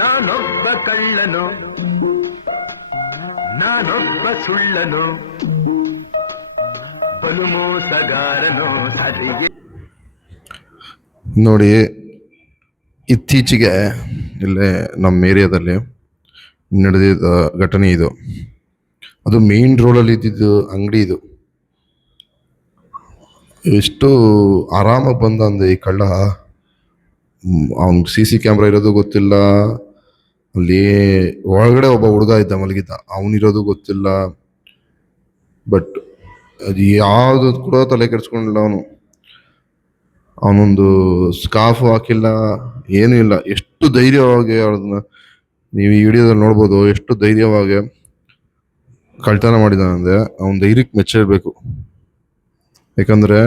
ನಾನೊಬ್ಬ ಕಳ್ಳನು, ನಾನೊಬ್ಬ ಸುಳ್ಳನು, ಬಲು ಮೋಸಗಾರನು ಸರಿಗೆ. ನೋಡಿ, ಇತ್ತೀಚೆಗೆ ಇಲ್ಲೇ ನಮ್ಮ ಏರಿಯಾದಲ್ಲಿ ನಡೆದಿದ್ದ ಘಟನೆ ಇದು. ಅದು ಮೇನ್ ರೋಡಲ್ಲಿ ಇದ್ದಿದ್ದು ಅಂಗಡಿ ಇದು. ಎಷ್ಟು ಆರಾಮಾಗಿ ಬಂದ ಅಂದೆ ಈ ಕಳ್ಳ. ಅವ್ನ್ CC ಕ್ಯಾಮ್ರಾ ಇರೋದು ಗೊತ್ತಿಲ್ಲ, ಅಲ್ಲಿ ಒಳಗಡೆ ಒಬ್ಬ ಹುಡುಗ ಇದ್ದ ಮಲಗಿದ್ದ, ಅವನಿರೋದು ಗೊತ್ತಿಲ್ಲ. ಬಟ್ ಅದು ಯಾವುದು ಕೂಡ ತಲೆ ಕೆಡಿಸ್ಕೊಂಡಿಲ್ಲ ಅವನು. ಅವನೊಂದು ಸ್ಕಾರ್ಫ್ ಹಾಕಿಲ್ಲ, ಏನೂ ಇಲ್ಲ. ಎಷ್ಟು ಧೈರ್ಯವಾಗಿ ಅವ್ರನ್ನ ನೀವು ಈ ವಿಡಿಯೋದಲ್ಲಿ ನೋಡ್ಬೋದು, ಎಷ್ಟು ಧೈರ್ಯವಾಗಿ ಕಳ್ತನ ಮಾಡಿದಾನಂದ್ರೆ ಅವನ ಧೈರ್ಯಕ್ಕೆ ಮೆಚ್ಚಿರಬೇಕು. ಯಾಕಂದ್ರೆ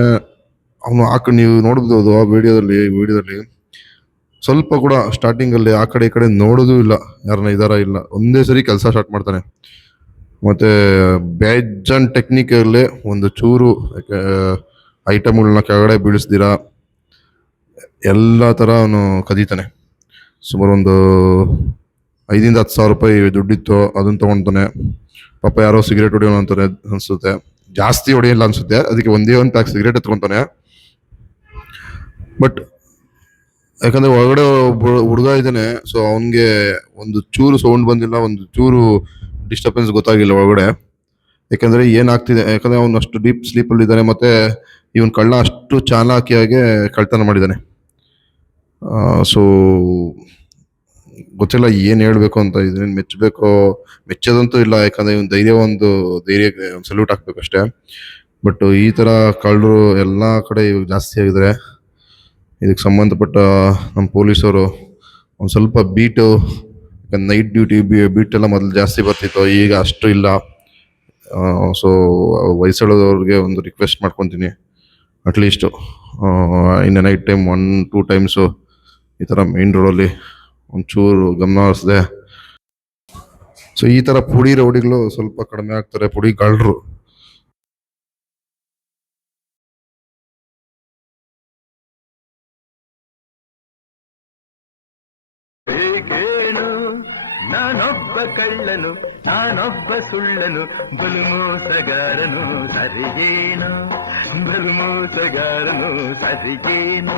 ಅವನು ನೀವು ನೋಡ್ಬೋದು ಆ ವಿಡಿಯೋದಲ್ಲಿ ಸ್ವಲ್ಪ ಕೂಡ ಸ್ಟಾರ್ಟಿಂಗಲ್ಲಿ ಆ ಕಡೆ ಈ ಕಡೆ ನೋಡೋದು ಇಲ್ಲ, ಯಾರನ್ನ ಇದಾರ ಇಲ್ಲ. ಒಂದೇ ಸರಿ ಕೆಲಸ ಸ್ಟಾರ್ಟ್ ಮಾಡ್ತಾನೆ. ಮತ್ತೆ ಬೇಜಾನ್ ಟೆಕ್ನಿಕಲ್ಲಿ ಒಂದು ಚೂರು ಐಟಮ್ಗಳನ್ನ ಕೆಳಗಡೆ ಬೀಳಿಸ್ದಿರ ಎಲ್ಲ ಥರ ಅವನು ಕದೀತಾನೆ. ಸುಮಾರು ಒಂದು 5,000-10,000 ರೂಪಾಯಿ ದುಡ್ಡಿತ್ತು, ಅದನ್ನು ತೊಗೊಳ್ತಾನೆ. ಪಾಪ ಯಾರೋ ಸಿಗರೇಟ್ ಹೊಡಿಯೋಣ ಅಂತಾನೆ ಅನ್ಸುತ್ತೆ, ಜಾಸ್ತಿ ಹೊಡೆಯಲ್ಲ ಅನ್ಸುತ್ತೆ, ಅದಕ್ಕೆ ಒಂದೇ ಒಂದು ಪ್ಯಾಕ್ ಸಿಗರೇಟ್ ಎತ್ಕೊತಾನೆ. ಬಟ್ ಯಾಕಂದ್ರೆ ಒಳಗಡೆ ಹುಡುಗ ಇದ್ದಾನೆ, ಸೊ ಅವನಿಗೆ ಒಂದು ಚೂರು ಸೌಂಡ್ ಬಂದಿಲ್ಲ, ಒಂದು ಚೂರು ಡಿಸ್ಟರ್ಬೆನ್ಸ್ ಗೊತ್ತಾಗಿಲ್ಲ ಒಳಗಡೆ. ಯಾಕಂದ್ರೆ ಏನಾಗ್ತಿದೆ, ಯಾಕಂದ್ರೆ ಅವನು ಅಷ್ಟು ಡೀಪ್ ಸ್ಲೀಪಲ್ಲಿ ಇದ್ದಾನೆ. ಮತ್ತೆ ಇವನ್ ಕಳ್ಳ ಅಷ್ಟು ಚಾಲಾಕಿಯಾಗೆ ಕಳ್ತನ ಮಾಡಿದ್ದಾನೆ. ಸೊ ಗೊತ್ತಿಲ್ಲ ಏನು ಹೇಳ್ಬೇಕು ಅಂತ. ಇದನ್ನ ಮೆಚ್ಚಬೇಕೋ, ಮೆಚ್ಚೋದಂತೂ ಇಲ್ಲ, ಯಾಕಂದ್ರೆ ಇವನ್ ಧೈರ್ಯಕ್ಕೆ ಒಂದು ಸಲ್ಯೂಟ್ ಹಾಕ್ಬೇಕಷ್ಟೇ. ಬಟ್ ಈ ತರ ಕಳ್ಳರು ಎಲ್ಲ ಕಡೆ ಇವಾಗ ಜಾಸ್ತಿ ಆಗಿದ್ದಾರೆ. ಇದಕ್ಕೆ ಸಂಬಂಧಪಟ್ಟ ನಮ್ಮ ಪೊಲೀಸರು ಒಂದು ಸ್ವಲ್ಪ ಬೀಟು, ನೈಟ್ ಡ್ಯೂಟಿ ಬೀಟ್ ಎಲ್ಲ ಮೊದಲು ಜಾಸ್ತಿ ಬರ್ತಿತ್ತು, ಈಗ ಅಷ್ಟು ಇಲ್ಲ. ಸೊ ವಯಸ್ಸಾದವ್ರಿಗೆ ಒಂದು ರಿಕ್ವೆಸ್ಟ್ ಮಾಡ್ಕೊತೀನಿ, ಅಟ್ಲೀಸ್ಟು ಇನ್ನು ನೈಟ್ ಟೈಮ್ 1-2 ಟೈಮ್ಸು ಈ ಥರ ಮೇನ್ ರೋಡಲ್ಲಿ ಒಂಚೂರು ಗಮನ ಹರಿಸಿದೆ. ಸೊ ಈ ಥರ ಪುಡಿ ರೌಡಿಗಳು ಸ್ವಲ್ಪ ಕಡಿಮೆ ಆಗ್ತಾರೆ, ಪುಡಿ ಕಳ್ಳರು. ಹೇಗೇನು ನಾನೊಬ್ಬ ಕಳ್ಳನು, ನಾನೊಬ್ಬ ಸುಳ್ಳನು, ಬಲು ಮೋಸಗಾರನು ಸರಿಗೇನು, ಬಲು ಮೋಸಗಾರನು ಸರಿಗೇನು.